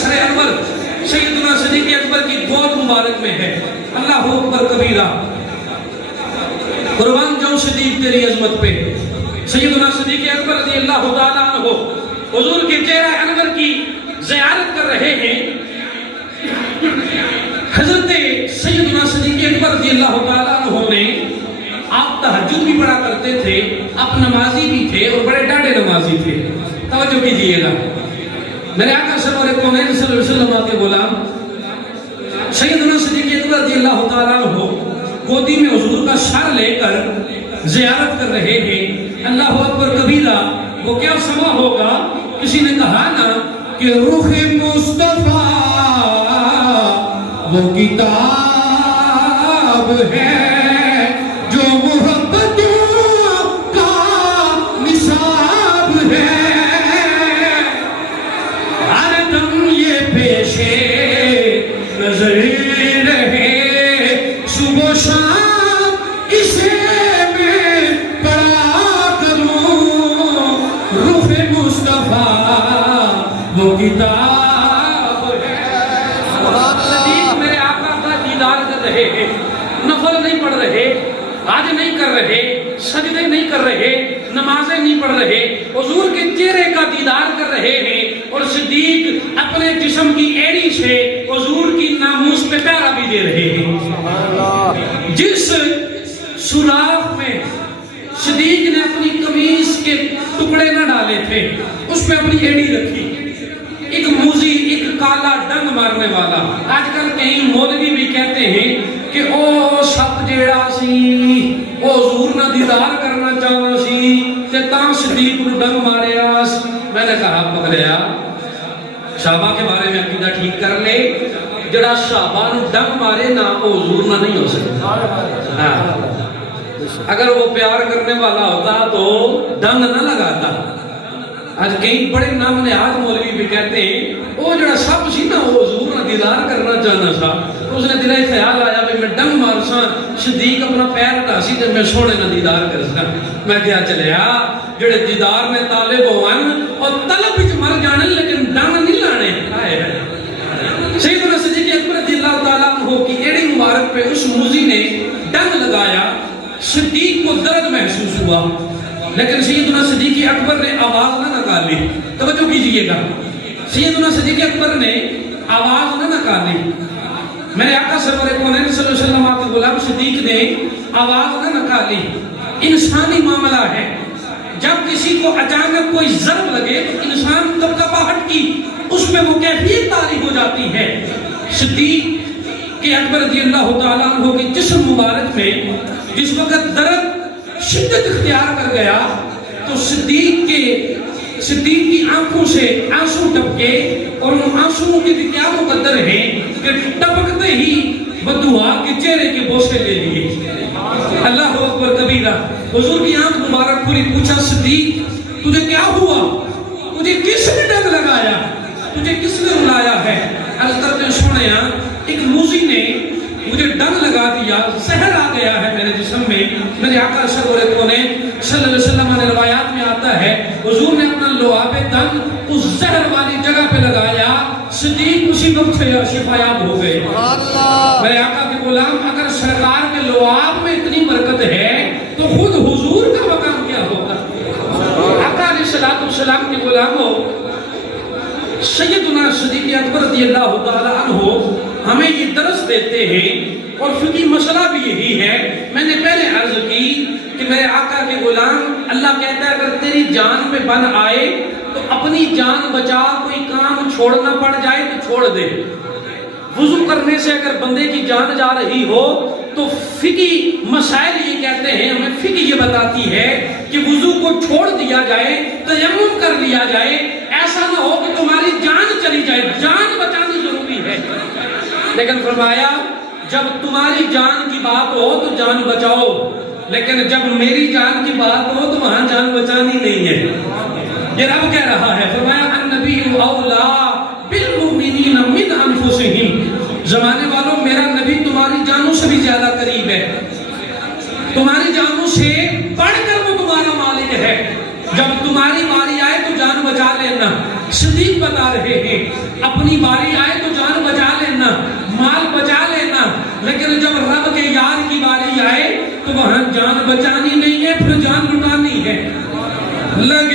شرع انور سیدنا صدیق اکبر کی گود مبارک میں ہے. اللہ اکبر کبیرہ. قربان جاؤں صدیق تیری عظمت پہ. سیدنا صدیق اکبر رضی اللہ تعالیٰ عنہ حضور کے چہرہ انور کی زیارت کر رہے ہیں. حضرت سیدنا صدیق اکبر رضی اللہ تعالیٰ عنہ نے آپ تہجد بھی پڑھا کرتے تھے, آپ نمازی بھی تھے اور بڑے ڈاڈے نمازی تھے. توجہ کیجئے گا, میرے آقا سرور کونین صلی اللہ علیہ وسلم کے غلام سیدنا صدیق اکبر رضی اللہ تعالیٰ عنہ گودی میں حضور کا سر لے کر زیارت کر رہے ہیں. اللہ اکبر کبیرہ. وہ کیا سما ہوگا؟ کسی نے کہا نا کہ روح مصطفیٰ وہ کتاب ہے جو محبتوں کا نصاب ہے. ہر دم یہ پیشے نظر رہے, صبح و شام اسے میں پڑھا کروں. روح مصطفیٰ وہ کتاب ہے. صدیق میرے آقا کا دیدار کر رہے ہیں, نفل نہیں پڑھ رہے, حج نہیں کر رہے, سجدے نہیں کر رہے, نمازیں نہیں پڑھ رہے, حضور کے چہرے کا دیدار کر رہے ہیں. اور صدیق اپنے جسم کی ایڑی سے حضور کی ناموس پہ پیرا بھی دے رہے ہیں. جس سوراخ میں صدیق نے اپنی قمیص کے ٹکڑے نہ ڈالے تھے اس پہ اپنی ایڑی رکھی. ایک موزی, ایک کالا ڈنگ مارنے والا. آج کل کئی مولوی بھی کہتے ہیں کہ او سپ جیڑا سی او حضور نہ دیدار کرنا چاہنا سی تے تاں صدیق نو ڈنگ ماریا. میں نے کہا پکڑیا, صحابہ کے بارے میں عقیدہ ٹھیک کر لے. جڑا صحابہ نو ڈنگ مارے نا او حضور نہ نہیں ہو سکتا. اگر وہ پیار کرنے والا ہوتا تو ڈنگ نہ لگاتا. آج کئی بڑے نام نے آج مولوی بھی کہتے ہیں وہ جڑا سب سی نا وہ حضور نہ دیدار کرنا چاہنا تھا. اس نے دلائے خیال آیا بھی میں ڈنگ مارساں, صدیق اپنا پیر اٹھا سی تے میں سونے نہ دیدار کرساں. میں کیا چلیا جڑے دیدار میں طالب ہوئن اور طلب وچ مر جانے لیکن ڈنگ نہیں لانے. سیدنا صدیق اکبر رضی اللہ تعالیٰ عنہ کی ایڑی مبارک پہ اس موزی نے ڈنگ لگایا. صدیق کو درد محسوس ہوا لیکن سیدنا صدیق اکبر نے آواز نہ نکالی. توجہ کیجئے گا, سیدنا صدیق اکبر نے آواز نہ نکالی. میرے آقا سرور کونین صلی اللہ علیہ وسلم کے غلام صدیق نے آواز نہ نکالی. انسانی معاملہ ہے, جب کسی کو اچانک کوئی ضرب لگے تو انسان کپکپاہٹ کی اس میں وہ کیفیت طاری ہو جاتی ہے. صدیق کے اکبر رضی اللہ تعالیٰ عنہ کے جسم مبارک میں جس وقت درد شدت اختیار کر گیا تو صدیق کی آنکھوں سے آنسو ٹپکے اور ان آنسوؤں کے بھی کیا مقدر ہیں کہ ٹپکتے ہی بدعا کے چہرے کے بوسے لے لیے. اللہ اکبر کبیرہ. حضور کی آنکھ مبارک کھلی. پوچھا صدیق تجھے کیا ہوا, تجھے کس نے ڈنگ لگایا, تجھے کس نے رلایا ہے؟ عرض کرتے سنیا ایک موزی نے مجھے ڈنگ لگا دیا, زہر آ گیا ہے میرے جسم میں. میرے آقا سرور کونین صلی اللہ علیہ وسلم نے روایات میں آتا ہے حضور نے اپنا لعاب دم اس زہر والی جگہ پہ لگایا. صدیق اسی وقت سے شفایاب ہو گئے. میرے آقا کے غلام اگر سرکار کے لعاب میں اتنی برکت ہے تو خود حضور کا مقام کیا ہوگا. آقا علیہ السلام کے غلاموں, سیدنا صدیق اکبر رضی اللہ تعالیٰ عنہ ہمیں یہ درس دیتے ہیں اور فقہی مسئلہ بھی یہی ہے. میں نے پہلے عرض کی کہ میرے آقا کے غلام اللہ کہتا ہے اگر تیری جان میں بن آئے تو اپنی جان بچا, کوئی کام چھوڑنا پڑ جائے تو چھوڑ دے. وضو کرنے سے اگر بندے کی جان جا رہی ہو تو فقہی مسائل یہ کہتے ہیں, ہمیں فقہ یہ بتاتی ہے کہ وضو کو چھوڑ دیا جائے, تیمم کر لیا جائے. ایسا نہ ہو کہ تمہاری جان چلی جائے, جان بچانی ضروری ہے. لیکن فرمایا جب تمہاری جان کی بات ہو تو جان بچاؤ, لیکن جب میری جان کی بات ہو تو وہاں جان بچانی نہیں ہے. یہ رب کہہ رہا ہے. فرمایا النبی اولا بالمؤمنین من انفسہم. زمانے والوں میرا نبی تمہاری جانوں سے بھی زیادہ قریب ہے, تمہاری جانوں سے بڑھ کر وہ تمہارا مالک ہے. جب تمہاری باری آئے تو جان بچا لینا. صدیق بتا رہے ہیں اپنی باری آئے تو جان بچا لینا، مال بچا لینا، لیکن جب رب کے یار کی باری آئے تو وہاں جان بچانی نہیں ہے، پھر جان لٹانی ہے. لگے